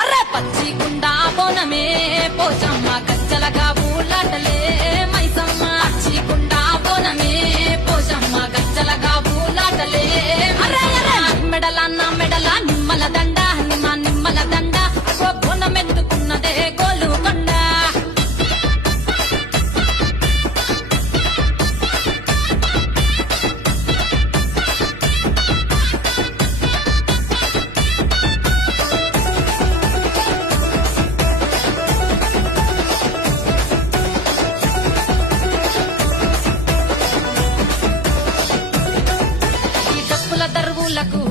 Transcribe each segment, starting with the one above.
అరే పచ్చికుండా బోనమే పోచమ్మ గజ్జలగా ఊలాటలే మైసమ్మ పచ్చికుండా బోనమే పోచమ్మ గజ్జలగా ఊలాటలే అరే మెడల నిమ్మల దండ నిమ్మల దండ బోనమెందుకున్నదే గోలుకొండ దరువులకు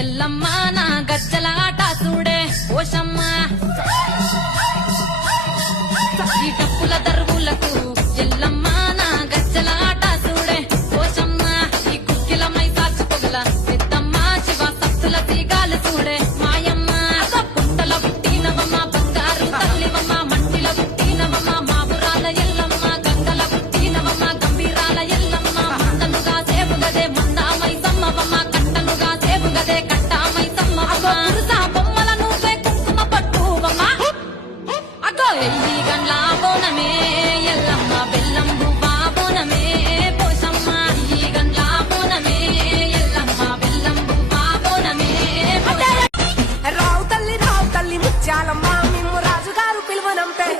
ఎల్లమ్మ నా గజ్జల ఆట చూడే ఓషమ్మ ఈ డప్పుల దరువులకు ఎల్లమ్మ నా గజ్జల ఆట చూడే ఓషమ్మ ఈ కుక్కిల మై సాచి పొగల పెద్దమ్మ శివ సత్తుల తీగాలు చూడే మాయమ్మ పుట్టల పుట్టినవమ్మ బంగారు తల్లివమ్మ మంటిల పుట్టినవమ్మ మాపురాల ఎల్లమ్మ గంగల పుట్టినవమ్మ గంభీరాల ఎల్లమ్మ మందనుగా సేపుగదే మందా మైసమ్మవమ్మ గదే కట్టామై సమ్మవమ్మ పురుసా బొమ్మల నువ్వే కుంకుమ పట్టువమ్మ అగో ఎల్లి గండ్ల బోనమే ఎల్లమ్మ బెల్లం బువ్వ బోనమే పోషమ్మ ఈ గండ్ల బోనమే ఎల్లమ్మ బెల్లం బువ్వ బోనమే రావు తల్లి ముత్యాలమ్మ మిమ్ము రాజుగారు పిలువనంపే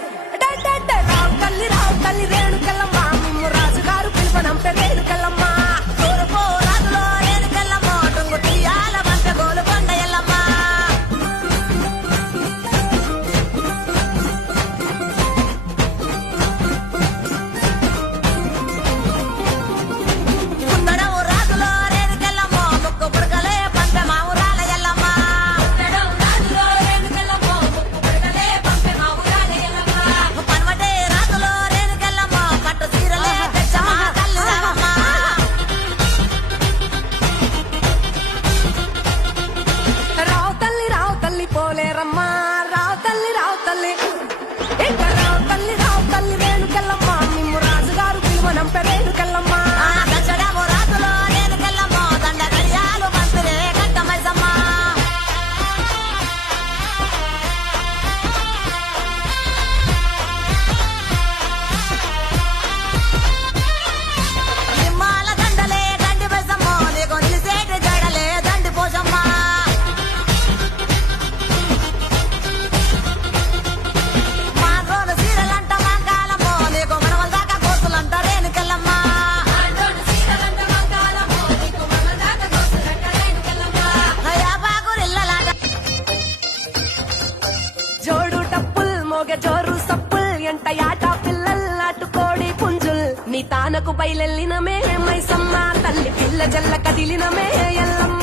రావు తల్లి రేణుకెళ్ళమ్మ మిమ్ము రాజుగారు పిలువనంపే రేణుకెళ్ళమ్మ జోరు సప్పుల్ ఎంట యాట పిల్లల్లాటుకోడి పుంజుల్ నీ తానకు బయలెల్లినమే మైసమ్మ తల్లి పిల్ల జల్ల కదిలినమే ఎల్లమ్మ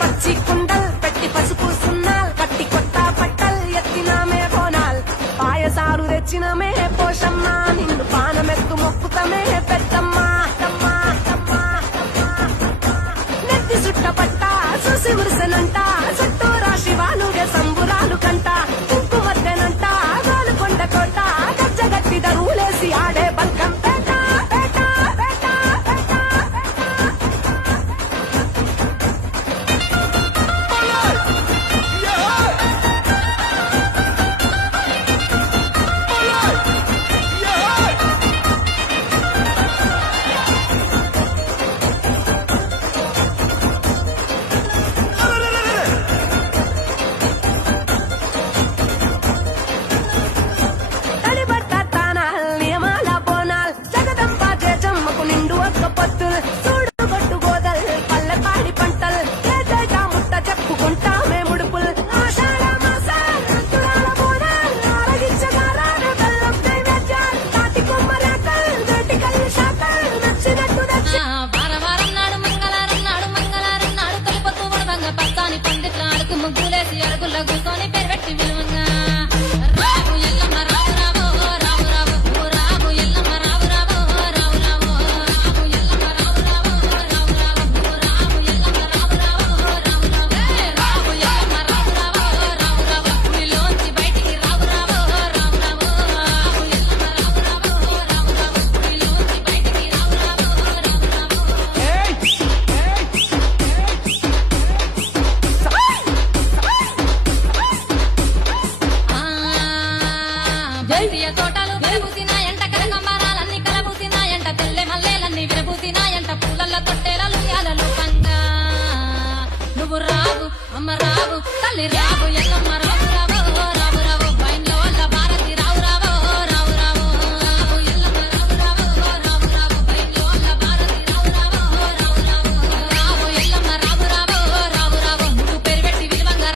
పచ్చి కుండల్ పెట్టి పసుపు సున్నాల్ కట్టి కొత్త పట్టల్ ఎత్తినమే బోనాల్ పాయసారు తెచ్చినమే పోషమ్మ నిన్ను పానమెత్తు మొక్కుతమే పెద్దమ్మ నెత్తి సుట్ట పట్ట చూసి ఉరుసనంట చుట్టూరా శివాలుగే సంబురాలు కంట కుంకుమద్దెనంట గోలుకొండ కోట గజ్జగట్టి దరువులేసి ఆడే బల్కం పేట పేట పేట ముగ్గులేసి అరుగుల్లో కూర్చొని పెరబెట్టి విలువంగా అమ్మ రావు తల్లి రావు ఎల్లమ్మ రావు